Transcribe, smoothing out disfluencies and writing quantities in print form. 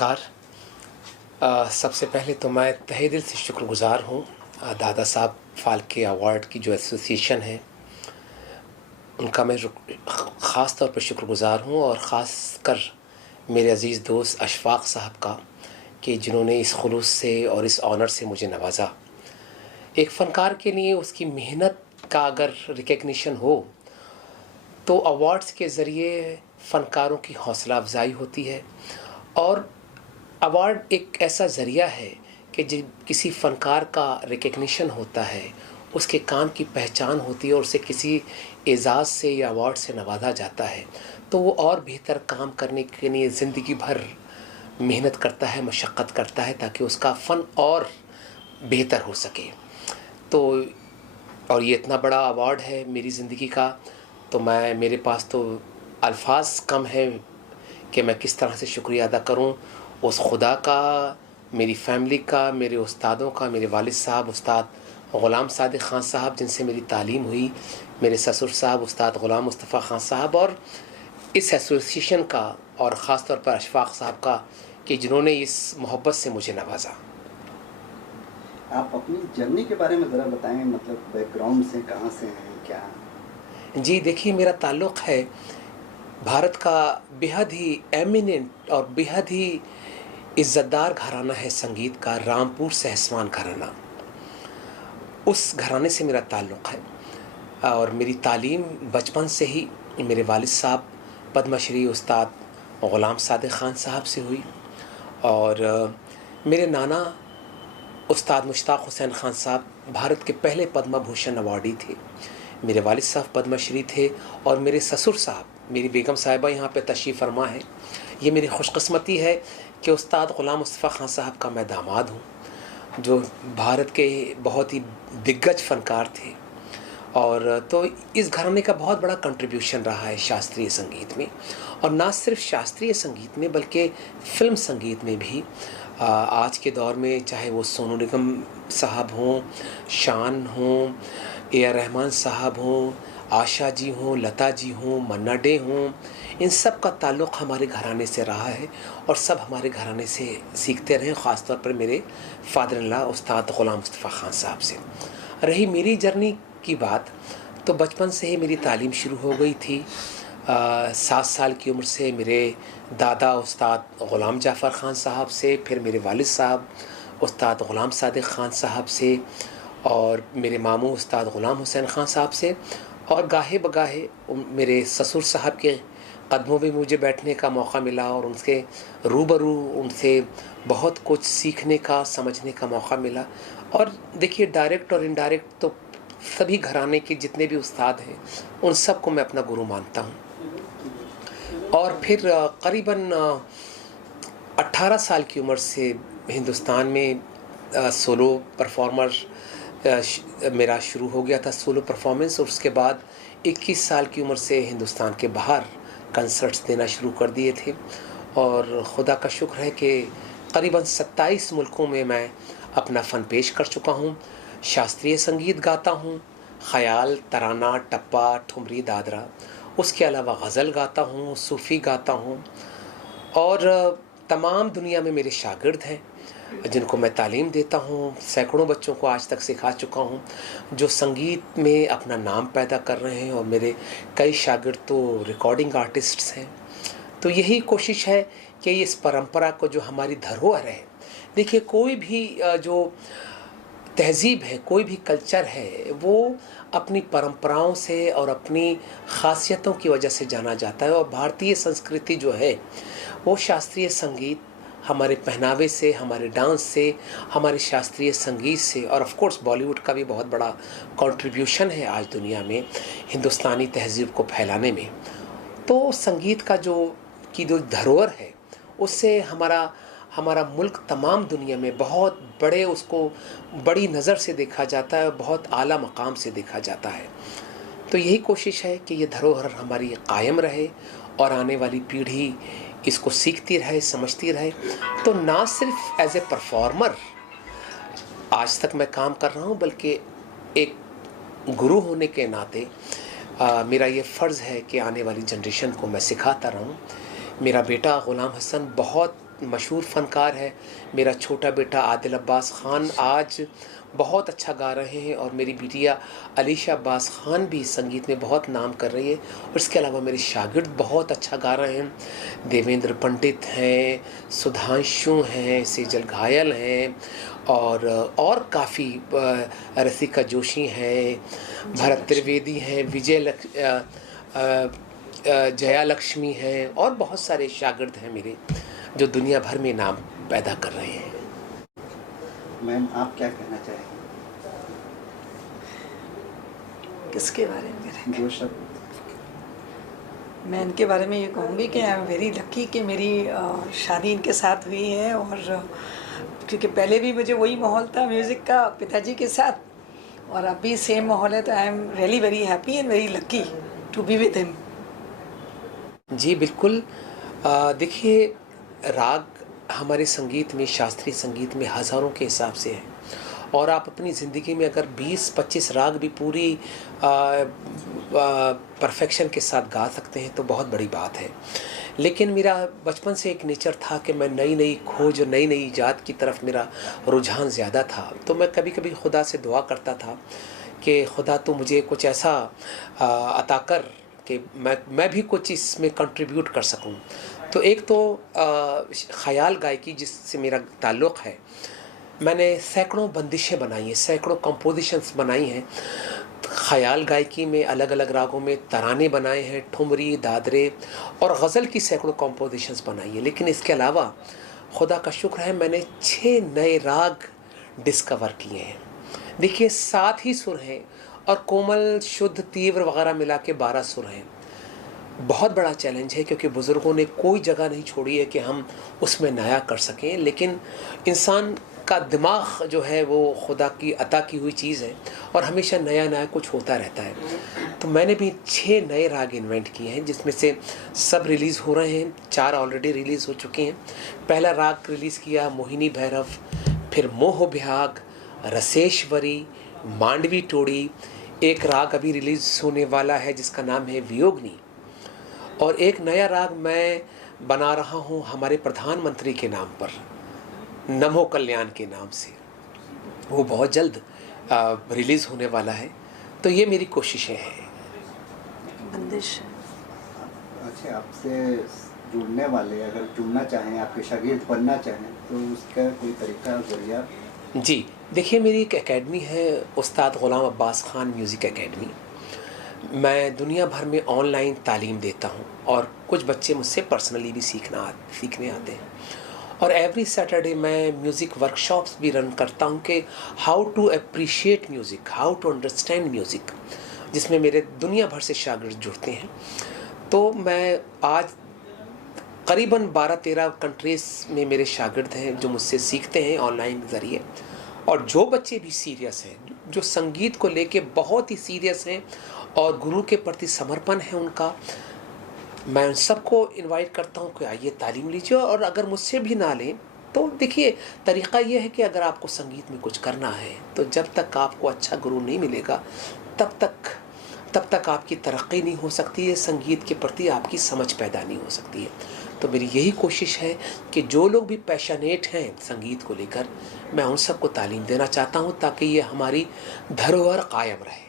नमस्कार। सबसे पहले तो मैं तहे दिल से शुक्रगुज़ार हूँ दादा साहब फाल्के अवार्ड की जो एसोसिएशन है, उनका मैं ख़ास तौर पर शुक्रगुज़ार हूँ, और ख़ास कर मेरे अज़ीज़ दोस्त अशफ़ाक़ साहब का, कि जिन्होंने इस खुलूस से और इस ऑनर से मुझे नवाज़ा। एक फ़नकार के लिए उसकी मेहनत का अगर रिकग्निशन हो, तो अवार्ड्स के ज़रिए फ़नकारों की हौसला अफ़ज़ाई होती है, और अवार्ड एक ऐसा ज़रिया है कि जब किसी फ़नकार का रिकग्निशन होता है, उसके काम की पहचान होती है और उसे किसी एज़ाज़ से या अवार्ड से नवाजा जाता है, तो वो और बेहतर काम करने के लिए ज़िंदगी भर मेहनत करता है, मशक्क़त करता है, ताकि उसका फ़न और बेहतर हो सके। तो और ये इतना बड़ा अवार्ड है मेरी ज़िंदगी का, तो मेरे पास तो अल्फ़ाज़ कम हैं कि मैं किस तरह से शुक्रिया अदा करूं उस खुदा का, मेरी फ़ैमिली का, मेरे उस्तादों का, मेरे वालिद साहब उस्ताद ग़ुलाम सादिक़ ख़ान साहब, जिनसे मेरी तालीम हुई, मेरे ससुर साहब उस्ताद ग़ुलाम मुस्तफ़ा ख़ान साहब, और इस एसोसिएशन का, और ख़ास तौर पर अशफ़ाक़ साहब का, कि जिन्होंने इस मोहब्बत से मुझे नवाजा। आप अपनी जर्नी के बारे में ज़रा बताएं, मतलब बैकग्राउंड से कहाँ से हैं, क्या? जी देखिए, मेरा ताल्लुक़ है भारत का बेहद ही एमिनेंट और बेहद ही इज़्ज़तदार घराना है संगीत का, रामपुर सहसवान घराना। उस घराने से मेरा ताल्लुक़ है, और मेरी तालीम बचपन से ही मेरे वालिद साहब पद्मश्री उस्ताद ग़ुलाम सादिक़ ख़ान साहब से हुई, और मेरे नाना उस्ताद मुश्ताक़ हुसैन ख़ान साहब भारत के पहले पद्म भूषण अवार्डी थे। मेरे वालिद साहब पद्मश्री थे, और मेरे ससुर साहब, मेरी बेगम साहिबा यहाँ पे तशरीफ़ फरमा है। ये मेरी खुशकिस्मती है कि उस्ताद ग़ुलाम मुस्तफ़ा ख़ान साहब का मैं दामाद हूँ, जो भारत के बहुत ही दिग्गज फ़नकार थे। और तो इस घराने का बहुत बड़ा कंट्रीब्यूशन रहा है शास्त्रीय संगीत में, और ना सिर्फ शास्त्रीय संगीत में बल्कि फ़िल्म संगीत में भी। आज के दौर में चाहे वो सोनू निगम साहब हों, शान हों, ए आर रहमान साहब हों, आशा जी हों, लता जी हों, मन्ना डे हों, इन सब का ताल्लुक़ हमारे घराने से रहा है, और सब हमारे घराने से सीखते रहे, ख़ास तौर पर मेरे फ़ादर इन लॉ उस्ताद ग़ुलाम मुस्तफ़ा ख़ान साहब से। रही मेरी जर्नी की बात, तो बचपन से ही मेरी तालीम शुरू हो गई थी। 7 साल की उम्र से मेरे दादा उस्ताद ग़ुलाम जाफ़र ख़ान साहब से, फिर मेरे वालिद साहब उस्ताद ग़ुलाम सादिक़ ख़ान साहब से, और मेरे मामू उस्ताद ग़ुलाम हुसैन ख़ान साहब से, और गाहे बगाहे मेरे ससुर साहब के कदमों में मुझे बैठने का मौका मिला, और उनसे रूबरू उनसे बहुत कुछ सीखने का, समझने का मौका मिला। और देखिए, डायरेक्ट और इनडायरेक्ट तो सभी घराने के जितने भी उस्ताद हैं, उन सब को मैं अपना गुरु मानता हूँ। और फिर करीबन 18 साल की उम्र से हिंदुस्तान में सोलो परफॉर्मर मेरा शुरू हो गया था, सोलो परफॉर्मेंस, और उसके बाद 21 साल की उम्र से हिंदुस्तान के बाहर कंसर्ट्स देना शुरू कर दिए थे। और खुदा का शुक्र है कि करीबन 27 मुल्कों में मैं अपना फ़न पेश कर चुका हूँ। शास्त्रीय संगीत गाता हूँ, ख़याल, तराना, टप्पा, ठुमरी, दादरा, उसके अलावा गज़ल गाता हूँ, सूफ़ी गाता हूँ, और तमाम दुनिया में मेरे शागिर्द हैं जिनको मैं तालीम देता हूँ। सैकड़ों बच्चों को आज तक सिखा चुका हूँ, जो संगीत में अपना नाम पैदा कर रहे हैं, और मेरे कई शागिर्द तो रिकॉर्डिंग आर्टिस्ट्स हैं। तो यही कोशिश है कि इस परंपरा को, जो हमारी धरोहर है, देखिए कोई भी जो तहज़ीब है, कोई भी कल्चर है, वो अपनी परंपराओं से और अपनी ख़ासियतों की वजह से जाना जाता है। और भारतीय संस्कृति जो है, वो शास्त्रीय संगीत, हमारे पहनावे से, हमारे डांस से, हमारे शास्त्रीय संगीत से, और ऑफ़ कोर्स बॉलीवुड का भी बहुत बड़ा कंट्रीब्यूशन है आज दुनिया में हिंदुस्तानी तहज़ीब को फैलाने में। तो संगीत का जो धरोहर है, उससे हमारा हमारा मुल्क तमाम दुनिया में बहुत उसको बड़ी नज़र से देखा जाता है, और बहुत आला मकाम से देखा जाता है। तो यही कोशिश है कि ये धरोहर हमारी कायम रहे, और आने वाली पीढ़ी इसको सीखती रहे, समझती रहे। तो ना सिर्फ एज ए परफॉर्मर आज तक मैं काम कर रहा हूँ, बल्कि एक गुरु होने के नाते मेरा ये फ़र्ज़ है कि आने वाली जनरेशन को मैं सिखाता रहूँ। मेरा बेटा ग़ुलाम हसन बहुत मशहूर फ़नकार है। मेरा छोटा बेटा आदिल अब्बास ख़ान आज बहुत अच्छा गा रहे हैं और मेरी बिटिया अलीशा अब्बास ख़ान भी संगीत में बहुत नाम कर रही है। और इसके अलावा मेरे शागिर्द बहुत अच्छा गा रहे हैं। देवेंद्र पंडित हैं, सुधांशु हैं, सेजल घायल हैं और काफ़ी रसिका जोशी हैं, भरत त्रिवेदी हैं, जया लक्ष्मी हैं और बहुत सारे शागिर्द हैं मेरे जो दुनिया भर में नाम पैदा कर रहे हैं। मैम, आप क्या कहना चाहेंगे? किसके बारे में करेंगे? जो शब्द मैं इनके बारे में ये कहूँगी कि आई एम वेरी लकी कि मेरी शादी इनके साथ हुई है। और क्योंकि पहले भी मुझे वही माहौल था म्यूज़िक का पिताजी के साथ, और अभी सेम माहौल है, तो I am really very happy and very lucky to be with him. जी बिल्कुल। देखिए, राग हमारे संगीत में, शास्त्रीय संगीत में हज़ारों के हिसाब से है और आप अपनी ज़िंदगी में अगर 20-25 राग भी पूरी परफेक्शन के साथ गा सकते हैं तो बहुत बड़ी बात है। लेकिन मेरा बचपन से एक नेचर था कि मैं नई नई खोज और नई नई ईजाद की तरफ मेरा रुझान ज़्यादा था। तो मैं कभी कभी खुदा से दुआ करता था कि खुदा तो मुझे कुछ ऐसा अता कर कि मैं भी कुछ इसमें कंट्रीब्यूट कर सकूं। तो एक तो ख़याल गायकी जिससे मेरा ताल्लुक़ है, मैंने सैकड़ों बंदिशें बनाई हैं, सैकड़ों कंपोजिशंस बनाई हैं। ख़याल गायकी में अलग अलग रागों में तराने बनाए हैं, ठुमरी, दादरे और गज़ल की सैकड़ों कंपोजिशंस बनाई हैं। लेकिन इसके अलावा खुदा का शुक्र है, मैंने 6 नए राग डिस्कवर किए हैं। देखिए, 7 ही सुर हैं और कोमल, शुद्ध, तीव्र वगैरह मिला के 12 सुर हैं। बहुत बड़ा चैलेंज है क्योंकि बुज़ुर्गों ने कोई जगह नहीं छोड़ी है कि हम उसमें नया कर सकें। लेकिन इंसान का दिमाग जो है वो खुदा की अता की हुई चीज़ है और हमेशा नया नया कुछ होता रहता है। तो मैंने भी 6 नए राग इन्वेंट किए हैं, जिसमें से सब रिलीज़ हो रहे हैं। 4 ऑलरेडी रिलीज़ हो चुके हैं। पहला राग रिलीज़ किया मोहिनी भैरव, फिर मोह भ्याग, रसेश्वरी, मांडवी टोड़ी। एक राग अभी रिलीज़ होने वाला है जिसका नाम है वियोगनी, और एक नया राग मैं बना रहा हूँ हमारे प्रधानमंत्री के नाम पर, नमो कल्याण के नाम से। वो बहुत जल्द रिलीज़ होने वाला है। तो ये मेरी कोशिशें हैं। बंदिश। अच्छा, आपसे जुड़ने वाले अगर जुड़ना चाहें, आपके शागिर्द बनना चाहें, तो उसका कोई तरीका, ज़रिया? जी देखिए, मेरी एक एकेडमी है, उस्ताद ग़ुलाम अब्बास ख़ान म्यूज़िक एकेडमी। मैं दुनिया भर में ऑनलाइन तालीम देता हूँ और कुछ बच्चे मुझसे पर्सनली भी सीखने आते हैं। और एवरी सैटरडे मैं म्यूज़िक वर्कशॉप्स भी रन करता हूँ कि how to appreciate music, how to understand music, जिसमें मेरे दुनिया भर से शागिर्द जुड़ते हैं। तो मैं आज करीबन 12-13 कंट्रीज़ में मेरे शागिर्द हैं जो मुझसे सीखते हैं ऑनलाइन ज़रिए। और जो बच्चे भी सीरियस हैं, जो संगीत को लेके बहुत ही सीरियस हैं और गुरु के प्रति समर्पण है उनका, मैं उन सबको इनवाइट करता हूँ कि आइए तालीम लीजिए। और अगर मुझसे भी ना लें तो देखिए, तरीक़ा ये है कि अगर आपको संगीत में कुछ करना है तो जब तक आपको अच्छा गुरु नहीं मिलेगा तब तक आपकी तरक्की नहीं हो सकती है, संगीत के प्रति आपकी समझ पैदा नहीं हो सकती है। तो मेरी यही कोशिश है कि जो लोग भी पैशनेट हैं संगीत को लेकर, मैं उन सबको तालीम देना चाहता हूँ ताकि ये हमारी धरोहर कायम रहे।